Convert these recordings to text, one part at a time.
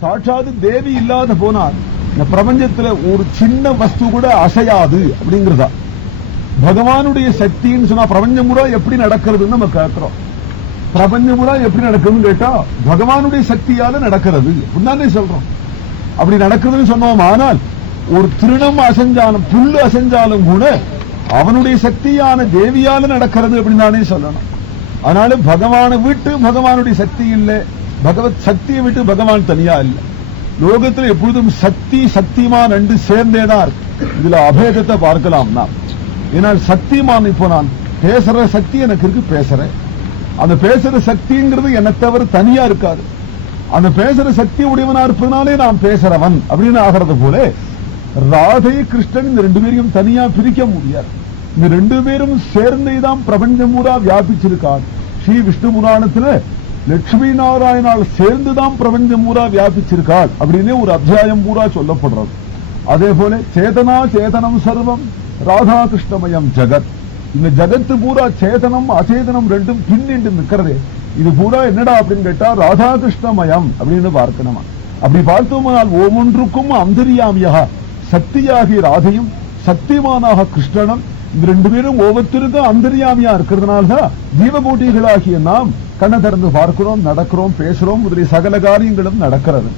சாட்சாது தேவி இல்லாத போனால் இந்த பிரபஞ்சத்துல ஒரு சின்ன வஸ்து கூட அசையாது அப்படிங்கிறதா. பகவானுடைய சக்தின்னு சொன்னா பிரபஞ்சம் முறை எப்படி நடக்கிறதுன்னு நம்ம கேட்கிறோம். பிரபஞ்சம் முறை எப்படி நடக்குதுன்னு கேட்டா பகவானுடைய சக்தியால நடக்கிறது அப்படின்னாலே சொல்றோம். அப்படி நடக்குதுன்னு சொன்னோம். ஆனால் ஒரு திருணம் அசைஞ்சாலும் புல்லு அசைஞ்சாலும் கூட அவனுடைய சக்தியான தேவியால நடக்கிறது அப்படின்னு தானே சொல்லணும். அதனால பகவானை விட்டு பகவானுடைய சக்தி இல்லை, பகவத் சக்தியை விட்டு பகவான் தனியா இல்லை. லோகத்தில் எப்பொழுதும் சக்தி சக்திமான் ரெண்டு சேர்ந்தேதான் இருக்கு. இதுல அபேதத்தை பார்க்கலாம்னா, ஏன்னால் சக்திமான் இப்போ நான் பேசுற சக்தி எனக்கு இருக்கு, பேசுறேன். அந்த பேசுற சக்திங்கிறது என்னை தவிர தனியா இருக்காது. அந்த பேசுற சக்தி உடையவனா இருப்பதனாலே நான் பேசுறவன் அப்படின்னு ஆகிறது போல ராதை கிருஷ்ணன் இந்த ரெண்டு பேரையும் தனியா பிரிக்க முடியாது. இந்த ரெண்டு பேரும் சேர்ந்தேதான் பிரபஞ்சம் பூரா வியாபிச்சிருக்கார். ஸ்ரீ விஷ்ணு புராணத்துல லட்சுமி நாராயணால் சேர்ந்துதான் பிரபஞ்சம் பூரா வியாபிச்சிருக்காள் அப்படின்னு ஒரு அத்தியாயம் பூரா சொல்லப்படுறது. அதே போல சேதனா சேதனம் சர்வம் ராதா கிருஷ்ணமயம் ஜகத். இந்த ஜகத்து பூரா சேதனம் அச்சேதனம் ரெண்டும் பின்னிட்டு நிற்கிறதே. இது பூரா என்னடா அப்படின்னு கேட்டா ராதா கிருஷ்ணமயம் அப்படின்னு பார்க்கணுமா. அப்படி பார்த்தோம்னால் ஒவ்வொன்றுக்கும் அந்தரியாமியாக சக்தியாகி ராதையும் சக்திமானாக கிருஷ்ணனும் இந்த ரெண்டு பேரும் ஒவ்வொருத்தருக்கும் அந்தரியாமியா இருக்கிறதுனால்தான் ஜீவகோட்டிகளாகிய நாம் கண்ணை திறந்து பார்க்கிறோம், நடக்கிறோம், பேசுறோம், முதலிய சகல காரியங்களும் நடக்கிறது.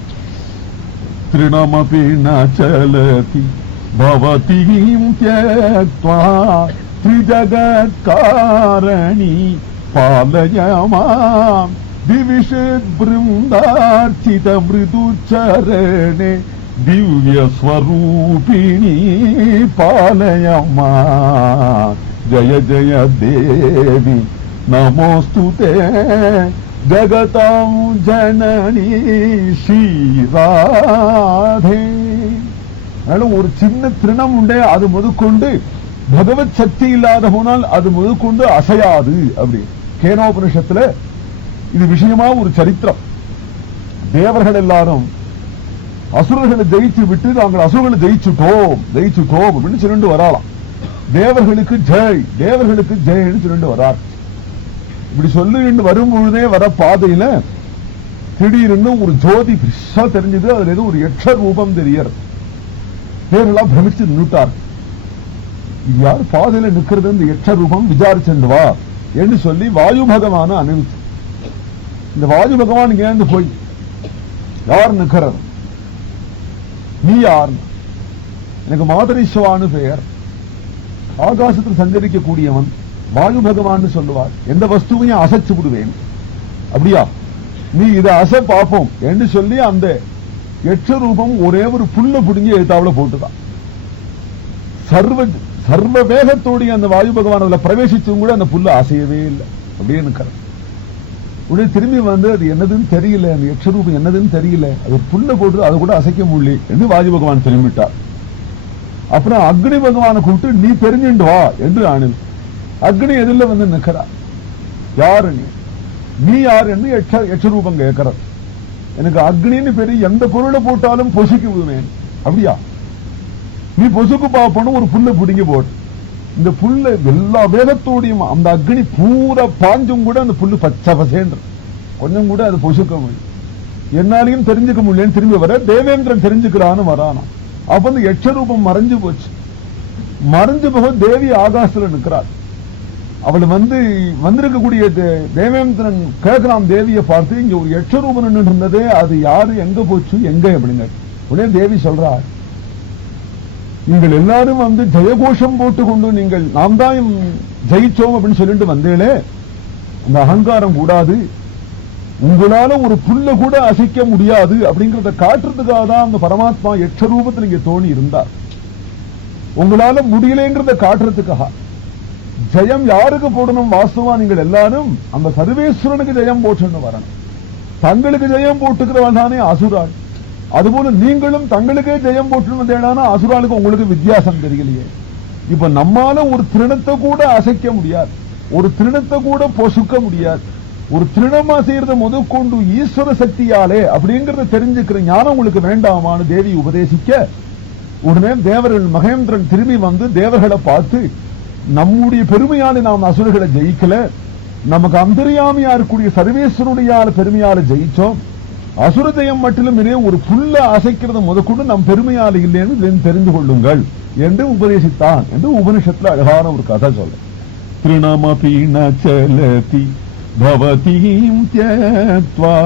திருணமபி நச்சலதி பவதீம் த்யக்த்வா த்ரிஜகத்காரணி பாலயமாம் திவிஷத் பிருந்தார்ச்சித மிருதுச்சரணே திவ்ய ஸ்வரூபிணி பாலயமா. ஜய ஜய தேவி நமோஸ்துதே ஜகதாம் ஜனனி ஸ்ரீராதே. ஒரு சின்ன திருணம் உண்டே, அது முதற்கொண்டு பகவத் சக்தி இல்லாத போனால் அது முதற்கொண்டு அசையாது. அப்படி கேனோபனிஷத்துல இது விஷயமா ஒரு சரித்திரம். தேவர்கள் எல்லாரும் அசுரர்களை ஜெயிச்சு விட்டு நாங்கள் அசுரர்களை ஜெயிச்சுட்டோம் அப்படின்னு சொல்லிட்டு வராலாம். தேவர்களுக்கு ஜெய், தேவர்களுக்கு ஜெய்ன்னு சொல்லிட்டு வரார். இப்படி சொல்லிட்டு வரும்பொழுதே வர பாதையில திடீர்னு ஒரு ஜோதி பிரிஷா தெரிஞ்சது. அதுல ஏதோ ஒரு யட்ச ரூபம் தெரியறது. பேரெல்லாம் பிரமிச்சு நின்றுட்டார். யார் பாதையில நிக்கிறது இந்த யட்ச ரூபம், விசாரிச்சுட்டு வா என்று சொல்லி வாயு பகவான அனுப்பிச்சு. இந்த வாயு பகவான் இங்க போய் யார் நிக்கிறது, நீ யார்? எனக்கு மாதரீஸ்வரான்னு பெயர், ஆகாசத்தில் சஞ்சரிக்கக்கூடியவன் வாயு பகவான் சொல்லுவார். எந்த வஸ்துவையும் அசைச்சு விடுவேன். அப்படியா, நீ இதை அசை பார்ப்போம் என்று சொல்லி அந்த யட்ச ரூபம் ஒரே ஒரு புல்ல புடுங்கி எழுத்தாவில போட்டுதான். சர்வ வேகத்தோடைய அந்த வாயு பகவான் அதுல பிரவேசிச்சும் கூட அந்த புல்ல அசையவே இல்லை, அப்படியே நிற்கிறது. உடனே திரும்பி வந்து அது என்னதுன்னு தெரியல, அந்த யட்சரூபம் என்னதுன்னு தெரியல, அது புல்ல போட்டு அதை கூட அசைக்க முடியல என்று வாயு பகவான் திரும்பிட்டார். அப்புறம் அக்னி பகவானை கூப்பிட்டு நீ தெரிஞ்சுண்டு வா என்று அனு. அக்னி எதிரில வந்து நிற்கிறார். யாரு நீ யார் என்று யட்சரூபம் கேட்கிறது. எனக்கு அக்னின்னு பெரிய எந்த பொருளை போட்டாலும் பொசுக்கி விடுவேன். அப்படியா, நீ பொசுக்கு பாப்பணும் ஒரு புல்ல பிடிங்கி போட்டு. இந்த புல்ல எல்லா வேகத்தோடையும் அந்த அக்னி பூரா பாஞ்சும் கூட அந்த புல்லு பச்சை பசேன்று கொஞ்சம் கூட அது பொசுக்க முடியும். என்னாலையும் தெரிஞ்சுக்க முடியலன்னு திரும்பி வர தேவேந்திரன் தெரிஞ்சுக்கிறான்னு வரானா. அப்ப அந்த யட்சரூபம் மறைஞ்சு போச்சு. மறைஞ்சு போக தேவி ஆகாசத்துல நிற்கிறாள். அவள் வந்திருக்கக்கூடிய தேவேந்திரன் கேட்கிறான் தேவியை பார்த்து, இங்க ஒரு யட்சரூபம் நின்று இருந்ததே, அது யாரு, எங்க போச்சு, எங்க அப்படின்னு. உடனே தேவி சொல்றாள், நீங்கள் எல்லாரும் ஜெயகோஷம் போட்டுக்கொண்டு நீங்கள் நாம் தான் ஜெயிச்சோம் அப்படின்னு சொல்லிட்டு வந்தேளே, அந்த அகங்காரம் கூடாது. உங்களால ஒரு புல்ல கூட அசைக்க முடியாது அப்படிங்கறத காட்டுறதுக்காக தான் அந்த பரமாத்மா யட்சரூபத்தில் இங்க தோணி இருந்தார். உங்களால முடியலைங்கிறத காட்டுறதுக்காக. ஜெயம் யாருக்கு போடணும்? வாஸ்தவா நீங்கள் எல்லாரும் அந்த சர்வேஸ்வரனுக்கு ஜெயம் போட்டுன்னு வரணும். தங்களுக்கு ஜெயம் போட்டுக்கிறவன் தானே அசுராள். அதுபோல நீங்களும் தங்களுக்கே ஜெயம் போட்டு வந்தேனா அசுராளுக்கு உங்களுக்கு வித்தியாசம் தெரியலையே. இப்ப நம்மால ஒரு திருணத்தை கூட அசைக்க முடியாது, ஒரு திருணத்தை கூட பொசுக்க முடியாது. ஒரு திருணமா செய்யறத முதற்கொண்டு ஈஸ்வர சக்தியாலே அப்படிங்கறத தெரிஞ்சுக்கிற ஞானம் உங்களுக்கு வேண்டாமான்னு தேவி உபதேசிக்க, உடனே தேவர்கள் மகேந்திரன் திரும்பி வந்து தேவர்களை பார்த்து, நம்முடைய பெருமையால நாம் அசுரர்களை ஜெயிக்கல, நமக்கு அந்தரியாமையா இருக்கக்கூடிய சர்வேஸ்வருடைய பெருமையால ஜெயிச்சோம். அசுரஜயம் மட்டிலுமே ஒரு புல்ல அசைக்கிறது முதற்கொண்டு நம் பெருமையால் இல்லைன்னு தெரிந்து கொள்ளுங்கள் என்று உபதேசித்தான் என்று உபனிஷத்துல அழகான ஒரு கதை சொல்ல. திருணமபீண சலதி பவதீம் த்யக்த்வா.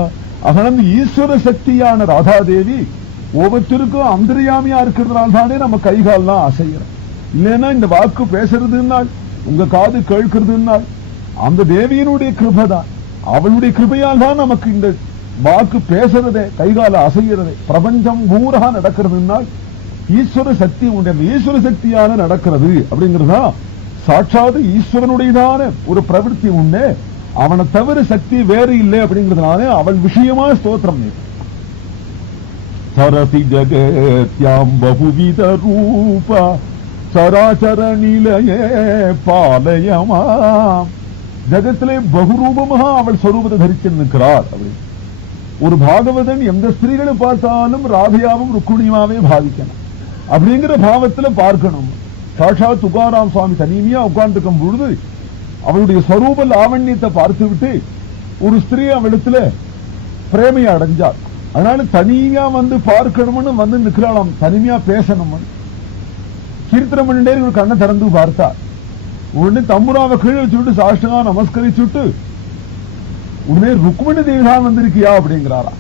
அகனம் ஈஸ்வர சக்தியான ராதாதேவி ஒவ்வொருத்தருக்கும் அந்தர்யாமியா இருக்கிறதுனால தானே நம்ம கைகால்லாம் அசைகிறோம். இல்லைன்னா இந்த வாக்கு பேசுறதுனால் உங்க காது கேட்கிறதுனால் அந்த தேவியினுடைய கிருபைதான். அவளுடைய கிருபையால் தான் நமக்கு இந்த வாக்கு பேசுறதே கைகால அசைகிறதே. பிரபஞ்சம் பூரா நடக்கிறதுனால் ஈஸ்வர சக்தி உண்டு. ஈஸ்வர சக்தியான நடக்கிறது அப்படிங்கிறதா சாட்சாது ஈஸ்வரனுடையதான ஒரு பிரவൃத்தி உண்டு. அவனை தவிர சக்தி வேறு இல்லை அப்படிங்கிறதுனால அவள் விஷயமா ஸ்தோத்திரம். சரசி ஜகத்யாம் பகுவித ரூப சராச்சர நிலையே பாலயமாம். ஜகத்திலே பகுரூபமாக அவள் ஸ்வரூபத்தை தரிச்சிருக்கிறார். அப்படி ஒரு பாகவதன் எந்த ஸ்திரீகளை பார்த்தாலும் ராதையாவும் ருக்குணியுமாவே பாவிக்கணும் அப்படிங்கிற பாவத்துல பார்க்கணும். சாட்சாத் துகாராம் சுவாமி தனிமையா உட்கார்ந்துக்கும் பொழுது அவளுடைய ஸ்வரூப லாவண்யத்தை பார்த்து விட்டு ஒரு ஸ்திரீ அவளிடத்துல பிரேமையை அடைஞ்சார். அதனால தனியா வந்து பார்க்கணும்னு வந்து நிற்கலாம், தனிமையா பேசணும். கீர்த்தனம் பண்ணிட்டே ஒரு கண்ணை திறந்து பார்த்தார். உடனே தம்புராவை கீழே வச்சுட்டு சாஷ்டங்கா நமஸ்கரிச்சுட்டு உடனே ருக்மிணி தேவிதான் வந்திருக்கியா அப்படிங்கிறாரா.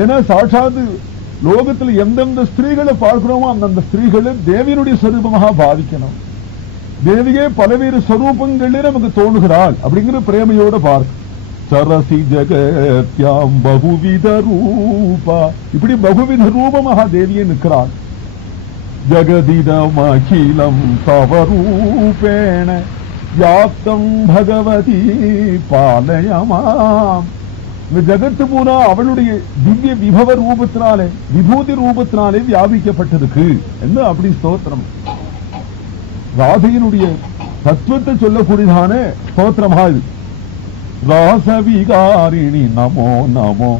ஏன்னா சாட்சாத்து லோகத்துல எந்தெந்த ஸ்திரீகளை பார்க்கிறோமோ அந்தந்த ஸ்திரீகளை தேவியினுடைய ஸ்வரூபமாக பாவிக்கணும். தேவியே பலவேறு ஸ்வரூபங்களே நமக்கு தோணுகிறாள் அப்படிங்கிற பிரேமையோட பார்க்க. சரசி ஜகத்யாம் பகுவித ரூபா. இப்படி பகுவித ரூபமாக தேவியே நிற்கிறாள். ஜகதிதமகிலம் தவரூபேண வியாப்தம் பகவதி பாலயமாம். இந்த ஜகத்து பூரா அவளுடைய திவ்ய விபவ ரூபத்தினாலே விபூதி ரூபத்தினாலே வியாபிக்கப்பட்டிருக்கு என்று அப்படி ஸ்தோத்திரம். ராதையினுடைய தத்துவத்தை சொல்லக்கூடியதான ஸ்தோத்திரமா இது. ராசவிகாரிணி நமோ நமோ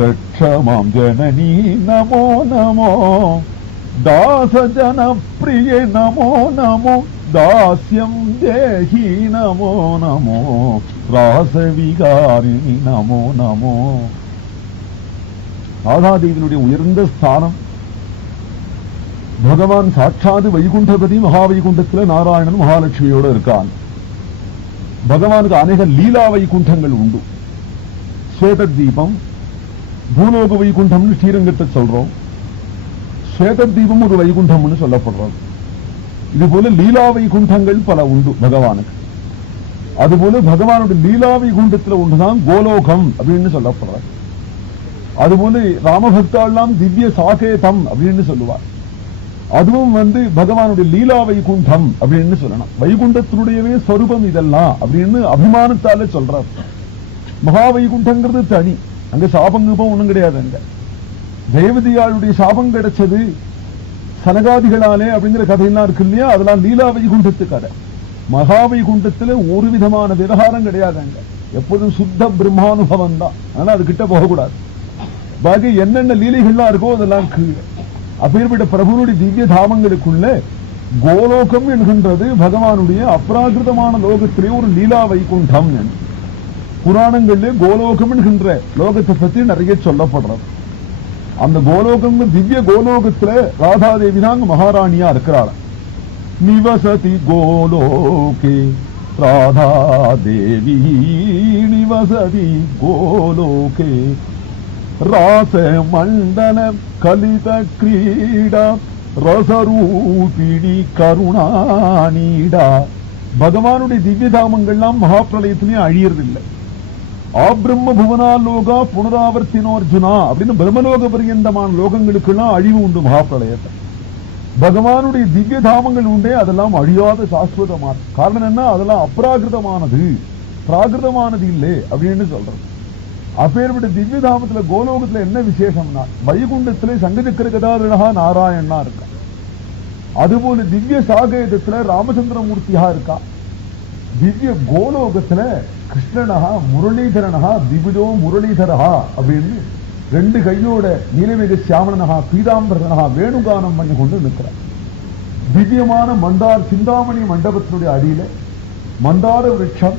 ரட்சமாம் ஜனனி நமோ நமோ தாச ஜன பிரிய நமோ நமோ தாஸ்யம் தேஹி நமோ நமோ ராசவிகாரிணி நமோ நமோ. ராதாதேவியினுடைய உயர்ந்த ஸ்தானம். பகவான் சாட்சாது வைகுண்டபதி மகாவைகுண்டத்துல நாராயணன் மகாலட்சுமியோட இருக்கான். பகவானுக்கு அநேக லீலா வைகுண்டங்கள் உண்டு. ஸ்வேத தீபம் பூலோக வைகுண்டம்னு ஸ்ரீரங்கத்தை சொல்றோம். ஸ்வேத தீபம் ஒரு வைகுண்டம்னு சொல்லப்படுறது. இது போல லீலா வைகுண்டங்கள் பல உண்டு பகவானுக்கு. அதுபோல பகவானுடைய லீலா வைகுண்டத்துல ஒன்றுதான் கோலோகம் அப்படின்னு சொல்லப்படுறது. அதுபோல ராமபக்தாலாம் திவ்ய சாகேதம் அப்படின்னு சொல்லுவார். அதுவும் பகவானுடைய லீலா வைகுண்டம் அப்படின்னு சொல்லணும். வைகுண்டத்தினுடையவே ஸ்வரூபம் இதெல்லாம் அப்படின்னு அபிமானத்தால சொல்றார். மகா வைகுண்டங்கிறது தனி. அங்க சாபங்கூபம் ஒண்ணும் கிடையாது. அங்க தேவதியாளுடைய சாபம் கிடைச்சது சனகாதிகளாலே அப்படிங்கிற கதையெல்லாம் இருக்கு இல்லையா, அதெல்லாம் லீலா வைகுண்டத்து கதை. மகா வைகுண்டத்துல ஒரு விதமான விவகாரம் கிடையாது. அங்க எப்போதும் சுத்த பிரம்மானுபவம் தான். ஆனா அது கிட்ட போகக்கூடாது. பாக்கி என்னென்ன லீலைகள்லாம் இருக்கோ அதெல்லாம் கீழே. அப்பேற்பட்ட பிரபுனுடைய திவ்ய தாமங்களுக்குள்ள கோலோகம் என்கின்றது பகவானுடைய அப்ராகிருதமான லோகத்திலே ஒரு லீலா வைகுண்டம். புராணங்கள்ல கோலோகம் என்கின்ற லோகத்தை பத்தி நிறைய சொல்லப்படுறது. அந்த கோலோகம் திவ்ய கோலோகத்துல ராதாதேவி தான் மகாராணியா இருக்கிறாள். நிவசதி கோலோகே ராதாதேவி நிவசதி கோலோகே ராச மண்டல கலித கிரீடா ரசரூபிணி கருணானீடா. பகவானுடைய திவ்யதாமங்கள்லாம் மகாபிரளயத்திலேயே அழியறதில்லை. ஆபிரம்ம புவனாலோகா புனராவர்த்தினோர்ஜுனா அப்படின்னு பிரம்மலோக பரியந்தமான லோகங்களுக்கெல்லாம் அழிவு உண்டு மகாபிரளயத்தை. பகவானுடைய திவ்ய தாமங்கள் உண்டே அதெல்லாம் அழியாத சாஸ்வதமான. காரணம் என்ன? அதெல்லாம் அப்ராகிருதமானது, பிராகிருதமானது இல்லை அப்படின்னு சொல்றது. அப்பேற்பட்ட திவ்ய தாமத்துல கோலோகத்துல என்ன விசேஷம்னா வைகுண்டத்திலே சங்கச்சக்கர கதாதரா நாராயணனா இருக்கா. அதுபோல திவ்ய சாகேதத்துல ராமச்சந்திரமூர்த்தியா இருக்கா. திவ்ய கோலோகத்துல கிருஷ்ணனஹா முரளிதரனஹா திவிடோ முரளிதரஹா அப்படின்னு ரெண்டு கையோட நீலமிக சியாமனஹா பீதாம்பரனஹா வேணுகானம் பண்ணி கொண்டு நிற்கிறார். திவ்யமான மந்தார் சிந்தாமணி மண்டபத்தினுடைய அடியில மந்தார விருட்சம்,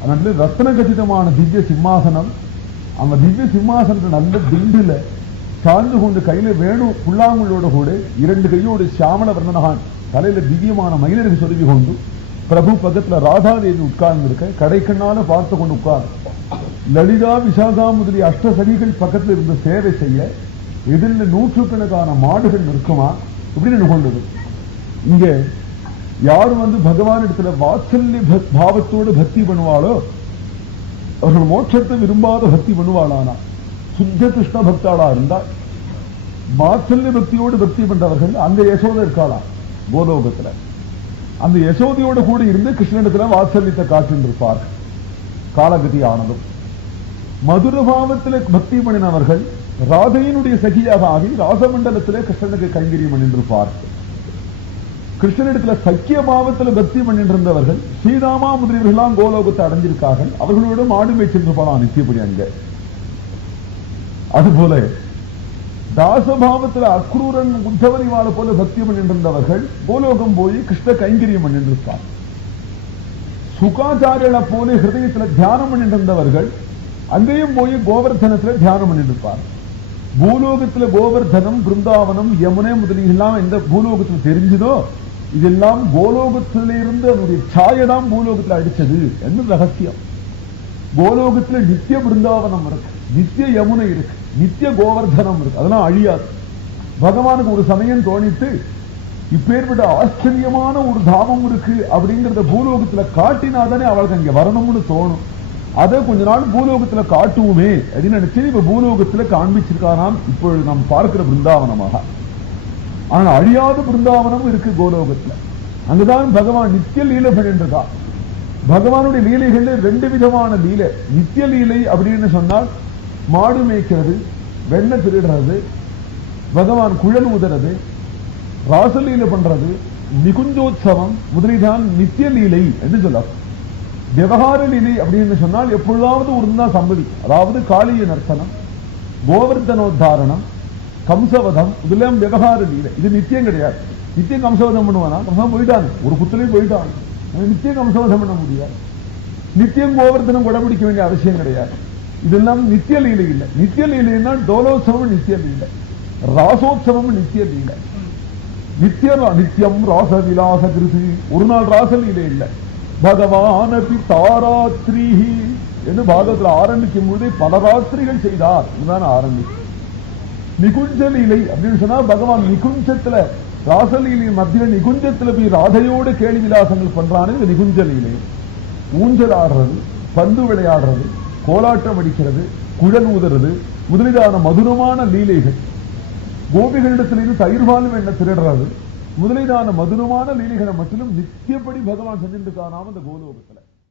அதனால ரத்ன கதிதமான திவ்ய சிம்மாசனம், அவன் திவ்ய சிம்மாசனத்தை நல்ல திண்டுல சார்ந்து கொண்டு கையில வேணு புல்லாங்குழோட கூட 2 கையோடு சியாமல வர்ணனகான் தலையில திவ்யமான மயிலருக்கு சொருகி கொண்டு பிரபு பக்கத்துல ராதாதேவி உட்கார்ந்து இருக்க கடைக்கண்ணால பார்த்து கொண்டு உட்கார்ந்து லலிதா விசாகா முதலிய அஷ்டசகிகள் பக்கத்துல இருந்து சேவை செய்ய எதிரில் நூற்றுக்கணக்கான மாடுகள் நிற்குமா இப்படின்னு கொண்டது. இங்க யார் பகவான் இடத்துல வாத்சல்ய பாவத்தோடு பக்தி பண்ணுவாளோ அவர்கள் மோட்சத்தை விரும்பாத பக்தி பண்ணுவாளானா சுத்த கிருஷ்ண பக்தாளா இருந்தா வாத்சல்ய பக்தியோடு பக்தி பண்றவர்கள் அந்த யசோதை இருக்காளா கோலோகத்துல அந்த யசோதையோடு கூட இருந்து கிருஷ்ணனிடத்துல வாத்சல்யத்தை காட்டிருப்பார். காலகதி ஆனதும் மதுரபாவத்திலே பக்தி பண்ணினவர்கள் ராதையினுடைய சகியாக ஆகி ராசமண்டலத்திலே கிருஷ்ணனுக்கு கைங்கரியம் பண்ணிருப்பார். கிருஷ்ணனிடத்துல சக்கிய பாவத்துல பக்தி பண்ணிட்டு இருந்தவர்கள் ஸ்ரீராமா முதலியவர்களாம் கோலோகத்தை அடைஞ்சிருக்கார்கள். அவர்களோட மாடு மேய்ச்சிருப்பாளாம் நித்தியப்படி அங்க. அதுபோல தாசபாவத்துல அக்ரூரன் உத்தவரிவாள போல பக்தி பண்ணிட்டு இருந்தவர்கள் கோலோகம் போய் கிருஷ்ண கைங்கரியம் பண்ணிட்டு இருப்பார். சுகாச்சாரியனை போல ஹிருதயத்துல தியானம் பண்ணிட்டு இருந்தவர்கள் அங்கேயும் போய் கோவர்தனத்துல தியானம் பண்ணிட்டு இருப்பார். பூலோகத்துல கோவர்தனம் பிருந்தாவனம் யமுனை முதலியெல்லாம் எந்த பூலோகத்துல தெரிஞ்சதோ இதெல்லாம் கோலோகத்திலிருந்து அதனுடைய சாயதான் பூலோகத்துல அடிச்சது என்று ரகசியம். கோலோகத்துல நித்திய பிருந்தாவனம் இருக்கு, நித்திய யமுனை இருக்கு, நித்திய கோவர்தனம் இருக்கு, அதெல்லாம் அழியாது. பகவானுக்கு ஒரு சமயம் தோணித்து இப்பேற்பட்ட ஆச்சரியமான ஒரு தாமம் இருக்கு அப்படிங்கறத பூலோகத்துல காட்டினாதானே அவளுக்கு அங்க வரணும்னு தோணும். அதை கொஞ்ச நாள் பூலோகத்துல காட்டுவோமே அப்படின்னு நினைச்சு இப்ப பூலோகத்துல காண்பிச்சிருக்காராம். இப்பொழுது நாம் பார்க்கிற பிருந்தாவனமாக. ஆனா அழியாத பிருந்தாவனம் இருக்கு கோலோகத்துல. அங்குதான் பகவான் நித்திய லீலை பண்ணிருக்கா. பகவானுடைய லீலைகள்ல 2 விதமான லீலை. நித்திய லீலை அப்படின்னு சொன்னால் மாடு மேய்க்கிறது, வெண்ணெய் திருடுறது, பகவான் குழல் உதறது, ராசலீலை பண்றது, நிகுஞ்சோத்சவம் முதலிதான் நித்திய லீலை என்று சொல்லலாம். விவகார லீலை அப்படின்னு சொன்னால் எப்பொழுதாவது ஒரு சம்பதி, அதாவது காளிய நர்த்தனம், கோவர்தனோத்தாரணம், கம்சவதம், இதெல்லாம் விவகார லீலை. இது நித்தியம் கிடையாது. நித்தியம் கம்சவதம் பண்ணுவானா? கம்சம் போயிட்டாங்க, ஒரு குத்திலையும் போயிட்டாங்க. நித்தியம் கம்சவதம் பண்ண முடியாது. நித்தியம் கோவர்தனம் கொடைபிடிக்க வேண்டிய அவசியம் கிடையாது. இதெல்லாம் நித்திய லீலை இல்லை. நித்திய லீலைன்னா டோலோத்சவம் நித்திய லீலை, ராசோத்சவம் நித்திய லீலை. நித்தியம் ராச விலாச கிருதி. ஒரு நாள் ராசலீலை இல்லை. பகவானபி தாராத்ரீஹி என்று பாகவத்தில் ஆரம்பிக்கும் போதே பல ராத்திரிகள் செய்தார் இதுதான் ஆரம்பிக்கும். நிகுஞ்ச லீலை அப்படின்னு சொன்னா பகவான் நிகுஞ்சத்துல ராசலீலை மத்தியில நிகுஞ்சத்துல போய் ராதையோடு கேலி விலாசங்கள் பண்றானே இந்த நிகுஞ்ச லீலை. ஊஞ்சல் ஆடுறது, பந்து விளையாடுறது, கோலாட்டம் அடிக்கிறது, குழல் ஊதுறது முதலிதான மதுரமான லீலைகள். கோபிகளிடத்திலிருந்து தயிர்பாலும் என்ன திருடுறது முதலிதான மதுரமான லீலைகளை மட்டிலும் நித்தியப்படி பகவான் செஞ்சிருக்காராம் அந்த கோலோகத்துல.